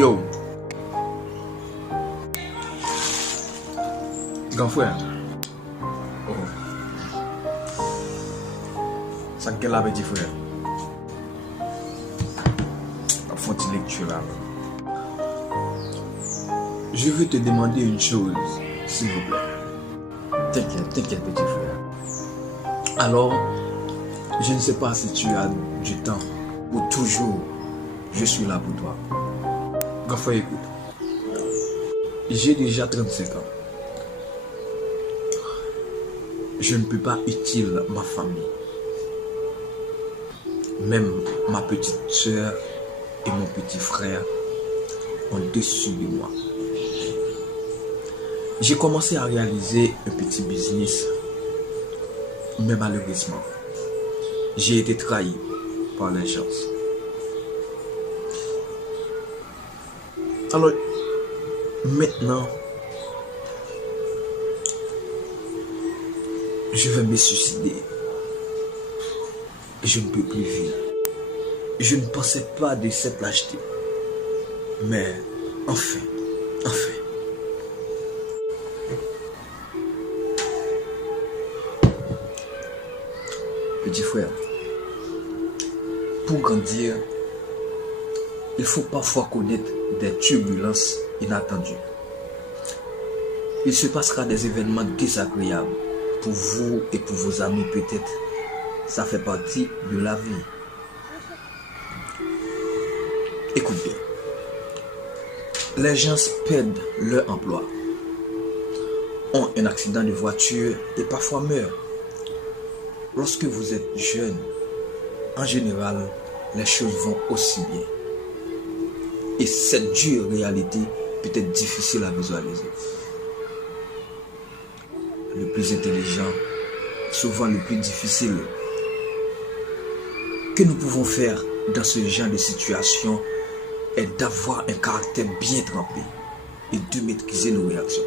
Yo, grand frère. Oh. Ça quel la petit frère. Faut-il lecture là. Je veux te demander une chose, s'il vous plaît. T'inquiète, petit frère. Alors, je ne sais pas si tu as du temps ou toujours je suis là pour toi. Grand frère, écoute. J'ai déjà 35 ans. Je ne peux pas utile ma famille. Même ma petite soeur et mon petit frère ont dessus de moi. J'ai commencé à réaliser un petit business, mais malheureusement, j'ai été trahi par les gens. Alors, maintenant, je vais me suicider. Je ne peux plus vivre. Je ne pensais pas de cette lâcheté. Mais, enfin. Petit frère, pour grandir, il faut parfois connaître des turbulences inattendues. Il se passera des événements désagréables pour vous et pour vos amis peut-être. Ça fait partie de la vie. Écoute bien. Les gens perdent leur emploi, ont un accident de voiture et parfois meurent. Lorsque vous êtes jeune, en général, les choses vont aussi bien. Et cette dure réalité peut être difficile à visualiser. Le plus intelligent, souvent le plus difficile, que nous pouvons faire dans ce genre de situation est d'avoir un caractère bien trempé et de maîtriser nos réactions.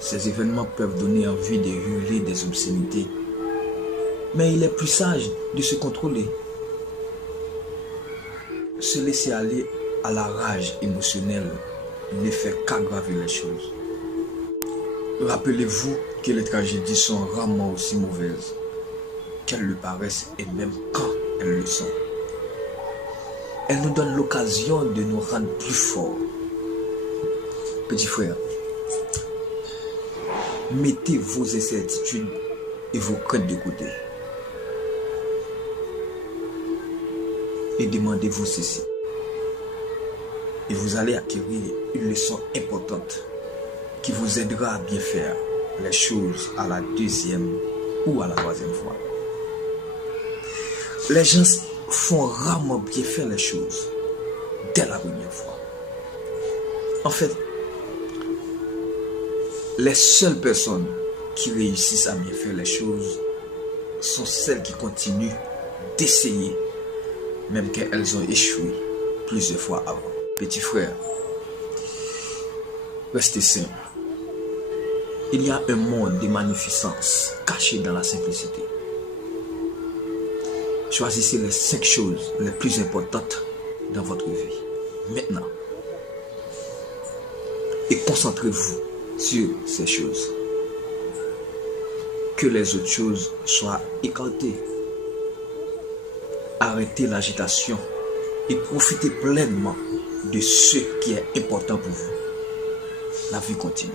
Ces événements peuvent donner envie de hurler des obscénités, mais il est plus sage de se contrôler. Se laisser aller à la rage émotionnelle ne fait qu'aggraver les choses. Rappelez-vous que les tragédies sont rarement aussi mauvaises qu'elles le paraissent et même quand elles le sont. Elles nous donnent l'occasion de nous rendre plus forts. Petit frère, mettez vos incertitudes et vos craintes de côté. Et demandez-vous ceci. Et vous allez acquérir une leçon importante qui vous aidera à bien faire les choses à la deuxième ou à la troisième fois. Les gens font rarement bien faire les choses dès la première fois. En fait, les seules personnes qui réussissent à bien faire les choses sont celles qui continuent d'essayer même qu'elles ont échoué plusieurs fois avant. Petit frère, restez simple. Il y a un monde de magnificence caché dans la simplicité. Choisissez les 5 choses les plus importantes dans votre vie, maintenant. Et concentrez-vous sur ces choses. Que les autres choses soient écartées. Arrêtez l'agitation et profitez pleinement de ce qui est important pour vous. La vie continue.